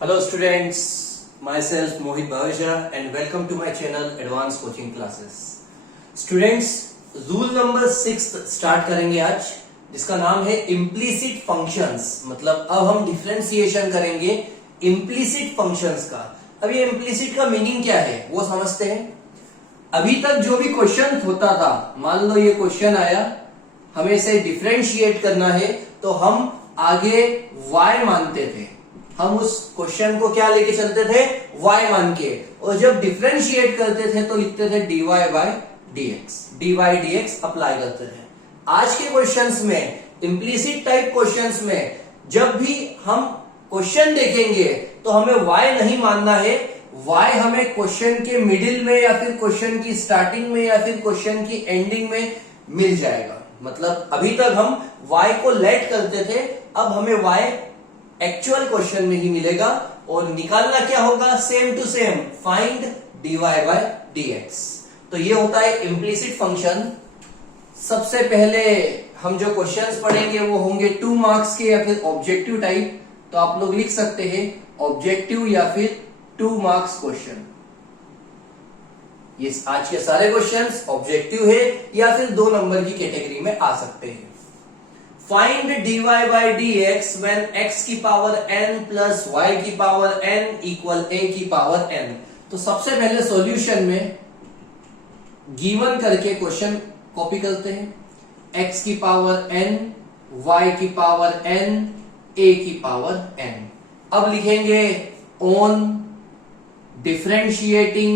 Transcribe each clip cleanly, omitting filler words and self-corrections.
Hello students, myself Mohit Bhavesha and welcome to my channel Advanced Coaching Classes. Students, rule number 6 start करेंगे आज, जिसका नाम है implicit functions. मतलब अब हम डिफरेंशिएशन करेंगे इम्प्लीसिट फंक्शंस का। अब ये इम्प्लीसिट का मीनिंग क्या है वो समझते हैं। अभी तक जो भी क्वेश्चन होता था, मान लो ये क्वेश्चन आया, हमें इसे डिफरेंशिएट करना है तो हम आगे y मानते थे। हम उस क्वेश्चन को क्या लेके चलते थे, y मान के, और जब डिफरेंशिएट करते थे तो लिखते थे dy by dx, dy dx apply करते थे। आज के क्वेश्चंस में, इम्प्लीसिट टाइप क्वेश्चंस में, जब भी हम क्वेश्चन देखेंगे तो हमें y नहीं मानना है। y हमें क्वेश्चन के मिडिल में या फिर क्वेश्चन की स्टार्टिंग में या फिर क्वेश्चन की एंडिंग में मिल जाएगा। मतलब अभी तक हम y को लेट करते थे, अब हमें y एक्चुअल क्वेश्चन में ही मिलेगा और निकालना क्या होगा, same to same, find dy by dx। तो ये होता है इम्प्लीसिट फंक्शन। सबसे पहले हम जो क्वेश्चंस पढ़ेंगे वो होंगे 2 मार्क्स के या फिर ऑब्जेक्टिव टाइप। तो आप लोग लिख सकते हैं ऑब्जेक्टिव या फिर 2 मार्क्स क्वेश्चन। ये आज के सारे क्वेश्चंस ऑब्जेक्टिव है या फिर 2 नंबर की कैटेगरी में आ सकते हैं। Find dy by dx when x की पावर n प्लस y की पावर n इक्वल a की पावर n। तो सबसे पहले सॉल्यूशन में गिवन करके क्वेश्चन कॉपी करते हैं। x की पावर n, y की पावर n, a की पावर n। अब लिखेंगे on differentiating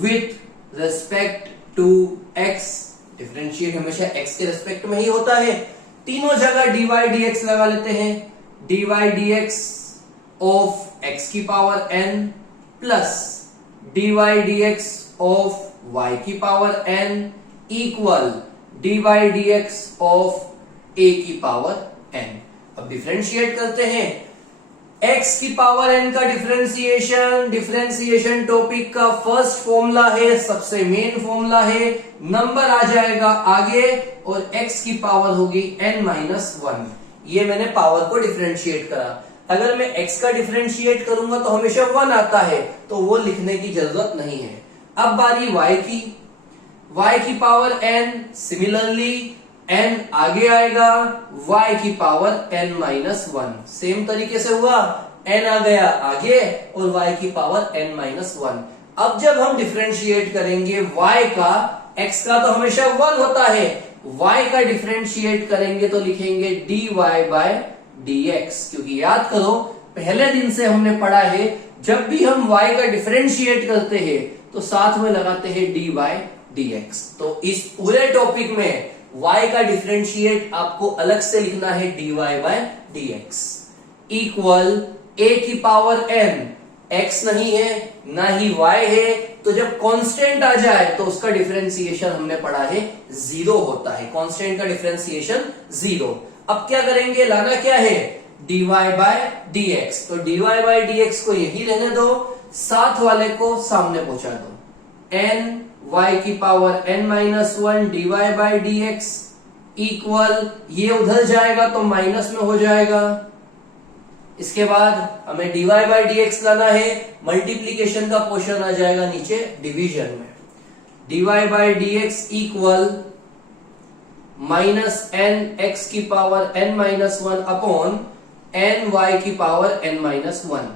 with respect to x। Differentiate हमेशा x के रेस्पेक्ट में ही होता है। तीनों जगह dy dx लगा लेते हैं। dy dx ऑफ x की power n plus dy dx of y की power n equal dy dx of a की पावर n। अब डिफरेंशिएट करते हैं। x की पावर n का डिफरेंशिएशन टॉपिक का फर्स्ट फॉर्मूला है, सबसे मेन फॉर्मूला है। नंबर आ जाएगा आगे और x की पावर होगी n-1। ये मैंने पावर को डिफरेंशिएट करा। अगर मैं x का डिफरेंशिएट करूंगा तो हमेशा 1 आता है, तो वो लिखने की जरूरत नहीं है। अब बारी y की पावर n, सिमिलरली n आगे आएगा, y की पावर n-1। सेम तरीके से हुआ, n आ गया आगे और y की पावर n-1। अब जब हम डिफरेंशिएट करेंगे y का, x का तो हमेशा 1 होता है, y का डिफरेंशिएट करेंगे तो लिखेंगे dy बाय dx। क्योंकि याद करो, पहले दिन से हमने पढ़ा है, जब भी हम y का डिफरेंशिएट करते हैं तो साथ में लगाते हैं dy बाय dx। तो इस पूरे टॉपिक में y का डिफरेंशिएट आपको अलग से लिखना है dy by dx equal a की पावर n। x नहीं है ना ही y है, तो जब कांस्टेंट आ जाए तो उसका डिफरेंशिएशन हमने पढ़ा है 0 होता है। कांस्टेंट का डिफरेंशिएशन 0। अब क्या करेंगे, लाना क्या है, dy बाय dx। तो dy बाय dx को यही रहने दो, साथ वाले को सामने पहुंचा दो। n y की power n-1 dy by dx equal, ये उधर जाएगा तो माइनस में हो जाएगा। इसके बाद हमें dy बाय dx लाना है, मल्टीप्लीकेशन का पोर्शन आ जाएगा नीचे डिवीजन में। dy by dx equal minus n x की power n-1 upon n y की पावर n-1।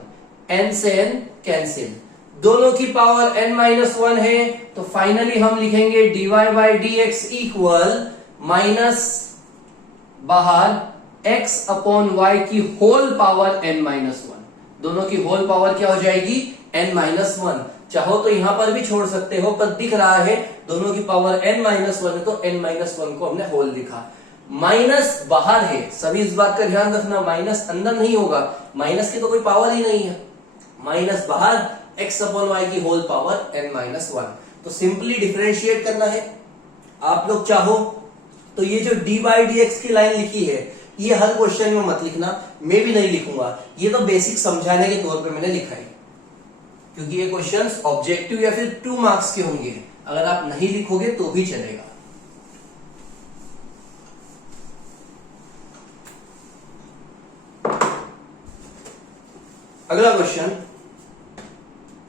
n से n कैंसिल, दोनों की पावर n-1 है, तो फाइनली हम लिखेंगे dy by dx equal minus बाहर x अपॉन y की होल पावर n-1। दोनों की होल पावर क्या हो जाएगी, n-1। चाहो तो यहां पर भी छोड़ सकते हो, पर दिख रहा है दोनों की पावर n-1 है तो n-1 को हमने होल लिखा। माइनस बाहर है, सभी इस बात का ध्यान रखना, माइनस अंदर नहीं होगा, माइनस की तो कोई पावर ही नहीं है। माइनस बाहर, x अपॉन y की होल पावर n-1। तो सिंपली डिफरेंशिएट करना है। आप लोग चाहो तो ये जो dy बाय dx की लाइन लिखी है, ये हर क्वेश्चन में मत लिखना, मैं भी नहीं लिखूंगा, ये तो बेसिक समझाने के तौर पे मैंने लिखा है, क्योंकि ये क्वेश्चंस ऑब्जेक्टिव या फिर 2 मार्क्स के होंगे। अगर आप नहीं लिखोगे तो भी चलेगा। अगला क्वेश्चन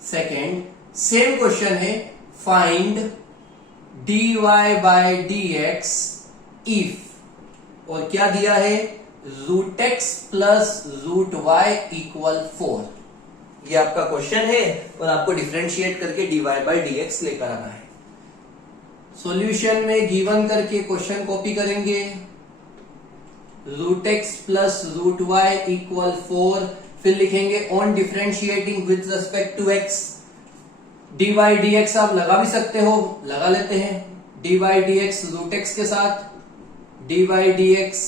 सेकेंड, सेम क्वेश्चन है, find dy by dx if, और क्या दिया है, root x plus root y equal 4। ये आपका क्वेश्चन है और आपको डिफरेंशिएट करके dy बाय dx लेकर आना है। सॉल्यूशन में गिवन करके क्वेश्चन कॉपी करेंगे, root x plus root y equal 4, फिर लिखेंगे on differentiating with respect to x, dy dx आप लगा भी सकते हो, लगा लेते हैं, dy dx रूट एक्स के साथ, dy dx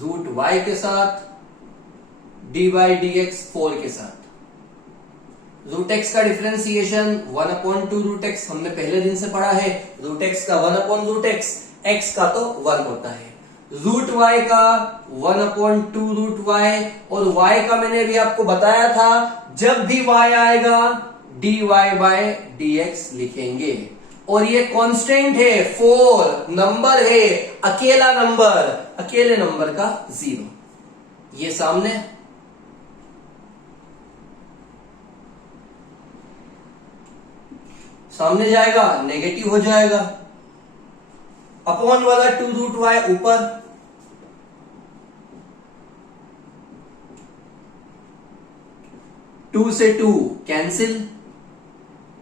रूट वाई के साथ, dy dx 4 के साथ। रूट एक्स का डिफरेंशिएशन 1/2 रूट एक्स हमने पहले दिन से पढ़ा है, रूट एक्स का 1 रूट एक्स, एक्स का तो 1 होता है, रूट वाई का 1/2 रूट वाई, और वाई का मैंने अभी आपको बताया था, जब भी वाई आएगा dy बाय dx लिखेंगे, और ये कांस्टेंट है, 4 नंबर है, अकेला नंबर, अकेले नंबर का 0, ये सामने जाएगा, नेगेटिव हो जाएगा, अपॉन वाला 2 रूट वाई ऊपर, टू से 2 कैंसिल,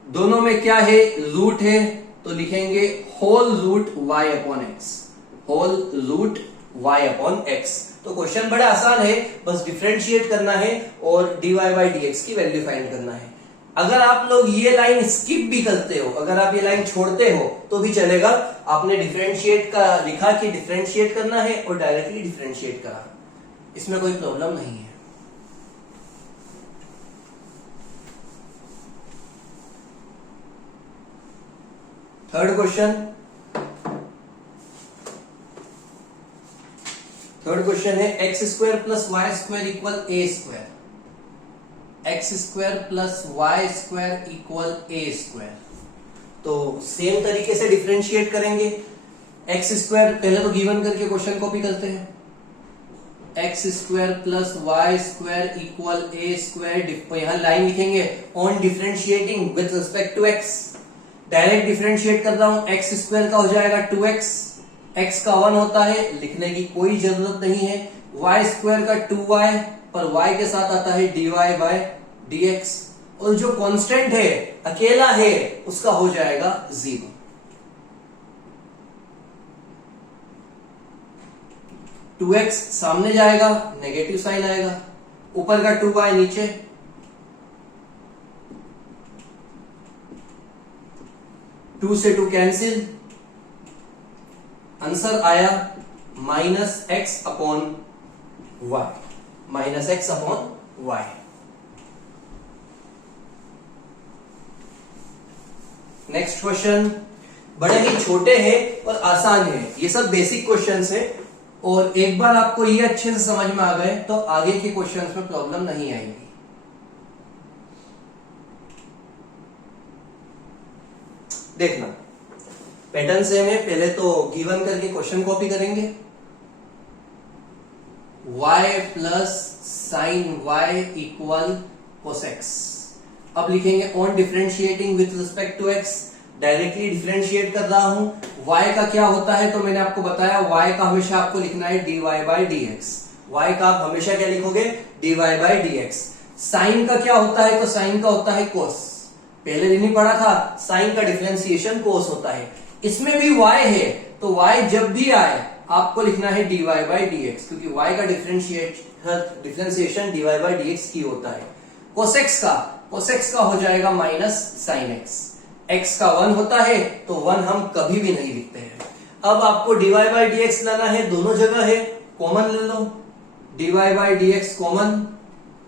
दोनों में क्या है, रूट है, तो लिखेंगे whole root y upon x, whole root y upon x. तो क्वेश्चन बड़ा आसान है, बस डिफरेंशिएट करना है और dy बाई dx की वैल्यू फाइंड करना है। अगर आप लोग ये लाइन स्किप भी करते हो, अगर आप ये लाइन छोड़ते हो तो भी चलेगा, आपने डिफरेंशिएट का लिखा कि डिफरेंशिएट करना है और डायरेक्टली डिफरेंशिएट करा, इसमें कोई प्रॉब्लम नहीं है। थर्ड क्वेश्चन है, X square plus Y square equal A square, X square plus Y square equal A square. तो सेम तरीके से डिफरेंशिएट करेंगे, एक्स स्क्वायर पहले तो गिवन करके क्वेश्चन कॉपी करते हैं, X square plus Y square equal A square, यहां लाइन लिखेंगे on differentiating with respect to X, direct differentiate कर रहा हूं, एक्स स्क्वायर का हो जाएगा 2x, x का 1 होता है, लिखने की कोई जरूरत नहीं है, y स्क्वायर का 2y, पर y के साथ आता है dy बाय dx, और जो कांस्टेंट है, अकेला है, उसका हो जाएगा 0। टू एक्स सामने जाएगा, नेगेटिव साइन आएगा, ऊपर का 2y नीचे, टू से 2 कैंसिल, आंसर आया minus x upon y, minus x upon y. Next question बड़े ही छोटे हैं और आसान है, ये सब बेसिक क्वेश्चंस है, और एक बार आपको ये अच्छे से समझ में आ गए तो आगे के क्वेश्चंस में प्रॉब्लम नहीं आएगी। देखना पैटर्न सेम है, पहले तो गिवन करके क्वेश्चन कॉपी करेंगे, y plus sine y equal cosec x, अब लिखेंगे on differentiating with respect to x, directly differentiate कर रहा हूं, y का क्या होता है, तो मैंने आपको बताया y का हमेशा आपको लिखना है dy बाई dx, y का आप हमेशा क्या लिखोगे, dy बाई dx। साइन का क्या होता है, तो साइन का होता है कोस, पहले दिन ही पढ़ा था, साइन का डिफरेंशिएशन कोस होता है, इसमें भी y है, तो y जब भी आए आपको लिखना है dy बाई dx, क्योंकि y का डिफरेंशिएशन dy बाई dx की होता है। कोसेक्स का हो जाएगा माइनस साइन x, x का 1 होता है, तो 1 हम कभी भी नहीं लिखते हैं। अब आपको dy बाई dx लाना है, दोनों जगह है, कॉमन ले लो, dy बाई dx कॉमन,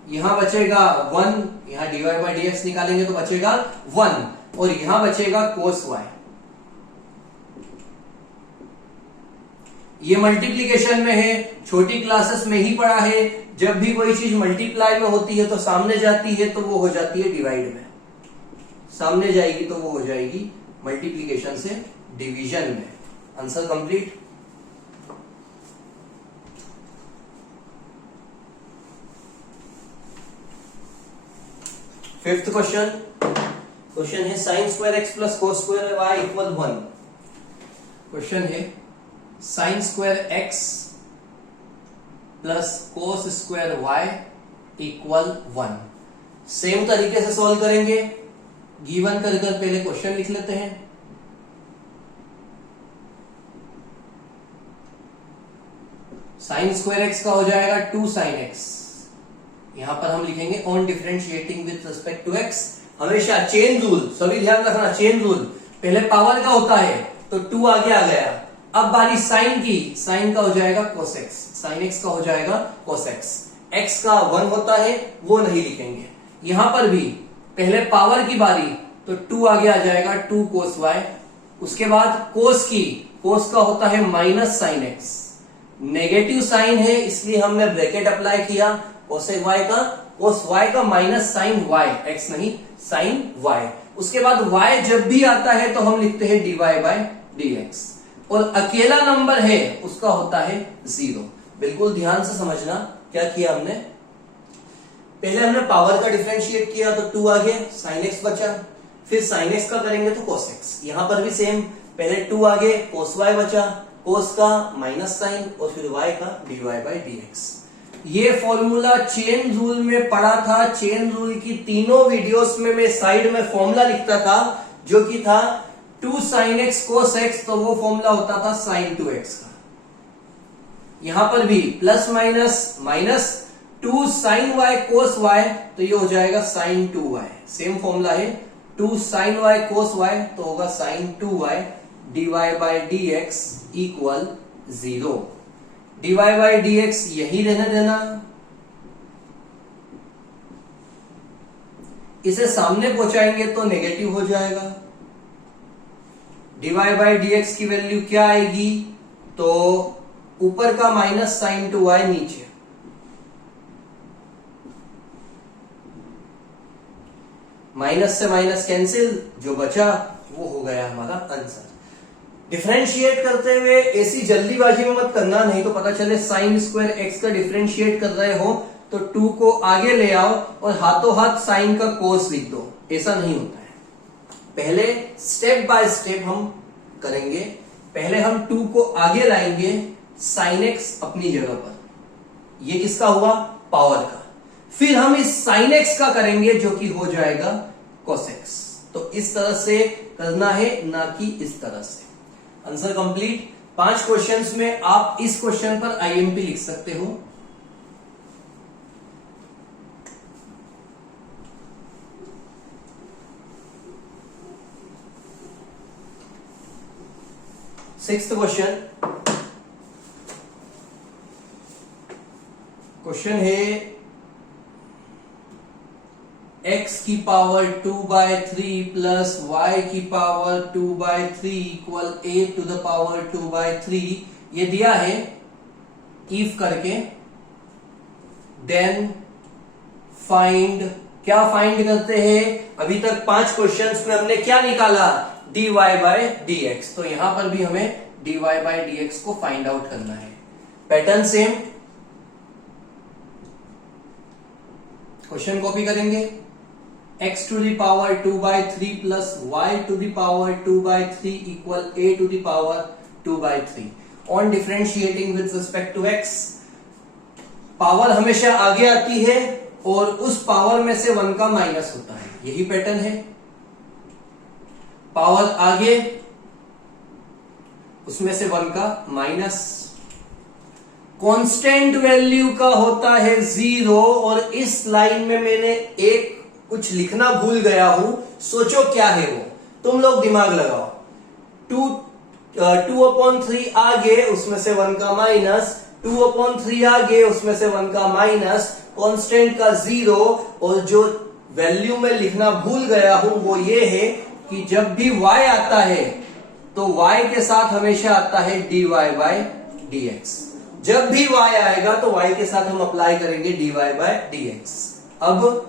यहां बचेगा 1, यहां dy बाई dx निकालेंगे तो बचेगा 1, और यहां बचेगा कोस y। ये मल्टीप्लीकेशन में है, छोटी क्लासेस में ही पढ़ा है, जब भी कोई चीज मल्टीप्लाई में होती है तो सामने जाती है तो वो हो जाती है डिवाइड में, सामने जाएगी तो वो हो जाएगी मल्टीप्लीकेशन से डिवीजन में। Answer complete. फिफ्थ क्वेश्चन है sine square X plus cos square Y equal 1। Question है sine square X plus cos square Y equal 1। Same तरीके से सॉल्व करेंगे। गिवन कर पहले क्वेश्चन लिख लेते हैं। साइन स्क्वायर एक्स का हो जाएगा 2 साइन एक्स। यहां पर हम लिखेंगे on differentiating with respect to x. हमेशा चेन रूल, सभी ध्यान रखना, चेन रूल पहले पावर का होता है तो 2 आगे आ गया। अब बारी साइन की, साइन का हो जाएगा cos x, साइन x का हो जाएगा cos x। x का 1 होता है वो नहीं लिखेंगे। यहां पर भी पहले पावर की बारी तो 2 आगे आ जाएगा 2 cos y। उसके बाद cos की, cos का होता है minus sine x, negative sine है इसलिए हमने ब्रैकेट अप्लाई किया cos y का, cos y का माइनस साइन y, x नहीं साइन y। उसके बाद y जब भी आता है तो हम लिखते हैं dy बाय dx, और अकेला नंबर है उसका होता है 0। बिल्कुल ध्यान से समझना क्या किया हमने। पहले हमने पावर का डिफरेंशिएट किया तो 2 आगे साइन x बचा, फिर साइन x का करेंगे तो cos x। यहां पर भी सेम, पहले 2 आगे cos y बचा, cos का माइनस साइन और फिर y का dy बाय dx। ये फॉर्मूला चेन रूल में पढ़ा था। चेन रूल की तीनों वीडियोस में मैं साइड में फॉर्मूला लिखता था जो कि था 2 sin x cos x, तो वो फॉर्मूला होता था sin 2x का। यहां पर भी plus minus minus 2 sin y cos y, तो ये हो जाएगा sin 2y। सेम फॉर्मूला है 2 sin y cos y, तो होगा sin 2y dy by dx equal 0। dy by dx यही रहने देना, इसे सामने पहुंचाएंगे तो नेगेटिव हो जाएगा। dy बाय dx की वैल्यू क्या आएगी, तो ऊपर का माइनस साइन 2y नीचे, माइनस से माइनस कैंसिल, जो बचा वो हो गया हमारा आंसर। डिफरेंशिएट करते हुए ऐसी जल्दीबाजी में मत करना, नहीं तो पता चले साइन स्क्वायर एक्स का डिफरेंशिएट कर रहे हो तो 2 को आगे ले आओ और हाथों हाथ साइन का कोस लिख दो, ऐसा नहीं होता है। पहले स्टेप बाय स्टेप हम करेंगे। पहले हम 2 को आगे लाएंगे, साइन एक्स अपनी जगह पर, ये किसका हुआ, पावर का। फिर हम इस साइन एक्स का करेंगे जो कि हो जाएगा cos x। तो इस तरह से करना है, ना कि इस तरह से। Answer complete. 5 क्वेश्चंस में आप इस क्वेश्चन पर आईएमपी लिख सकते हो। सिक्स्थ क्वेश्चन है x की पावर 2/3 प्लस y की power 2/3 equal a to the power 2/3, ये दिया है इफ करके। देन फाइंड, क्या फाइंड करते हैं, अभी तक 5 क्वेश्चंस में हमने क्या निकाला, dy बाय dx, तो यहां पर भी हमें dy बाय dx को फाइंड आउट करना है। पैटर्न सेम, क्वेश्चन कॉपी करेंगे। x to the power 2/3 plus y to the power 2/3 equal a to the power 2/3 on differentiating with respect to x। Power हमेशा आगे आती है और उस पावर में से 1 का माइनस होता है, यही पैटर्न है। पावर आगे, उसमें से 1 का माइनस। कांस्टेंट वैल्यू का होता है 0, और इस लाइन में मैंने एक कुछ लिखना भूल गया हूं, सोचो क्या है वो, तुम लोग दिमाग लगाओ। 2/3 आगे, उसमें से 1 का माइनस, 2/3 आगे, उसमें से 1 का माइनस, कांस्टेंट का 0, और जो वैल्यू में लिखना भूल गया हूं वो ये है कि जब भी y आता है तो y के साथ हमेशा आता है dy बाय dx। जब भी y आएगा तो y के साथ हम अप्लाई करेंगे dy बाय dx। अब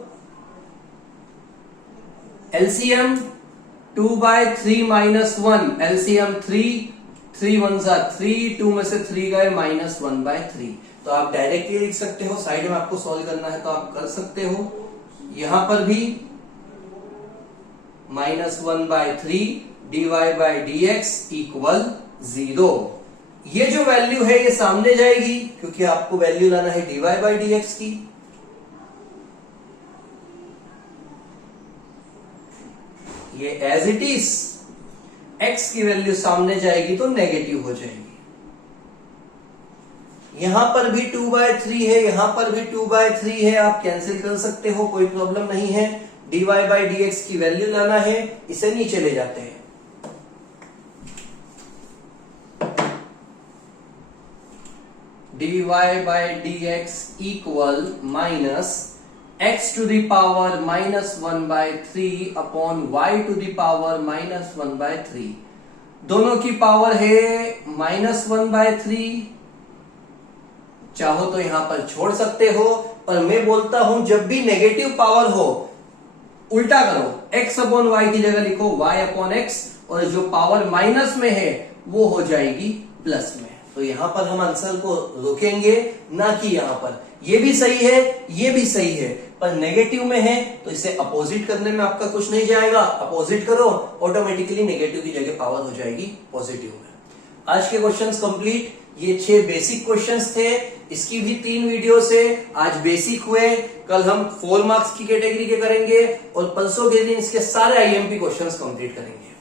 एलसीएम 2/3 माइनस 1, एलसीएम 3 1 3, 2 में से 3 गए माइनस 1/3। तो आप डायरेक्टली लिख सकते हो, साइड में आपको सॉल्व करना है तो आप कर सकते हो। यहां पर भी -1/3 dy/dx इक्वल 0। ये जो वैल्यू है ये सामने जाएगी क्योंकि आपको वैल्यू लाना है dy/dx की। ये एज इट इज, x की वैल्यू सामने जाएगी तो नेगेटिव हो जाएगी। यहां पर भी 2/3 है, यहां पर भी 2/3 है, आप कैंसिल कर सकते हो, कोई प्रॉब्लम नहीं है। dy/dx की वैल्यू लाना है, इसे नीचे ले जाते हैं। dy/dx equal minus x to the power -1/3 upon y to the power -1/3। दोनों की पावर है -1/3। चाहो तो यहां पर छोड़ सकते हो, पर मैं बोलता हूं जब भी नेगेटिव पावर हो उल्टा करो, x अपॉन वाई की जगह लिखो y अपॉन x, और जो पावर माइनस में है वो हो जाएगी प्लस में। तो यहां पर हम आंसर को रोकेंगे, ना कि यहां पर। ये भी सही है, ये भी सही है, पर नेगेटिव में है तो इसे अपोजिट करने में आपका कुछ नहीं जाएगा। अपोजिट करो, ऑटोमेटिकली नेगेटिव की जगह पावर हो जाएगी पॉजिटिव में। आज के क्वेश्चंस कंप्लीट। ये 6 बेसिक क्वेश्चंस थे, इसकी भी 3 वीडियोस है। आज बेसिक हुए, कल हम 4 मार्क्स की कैटेगरी के करेंगे और परसों के दिन इसके सारे आईएमपी क्वेश्चंस कंप्लीट करेंगे।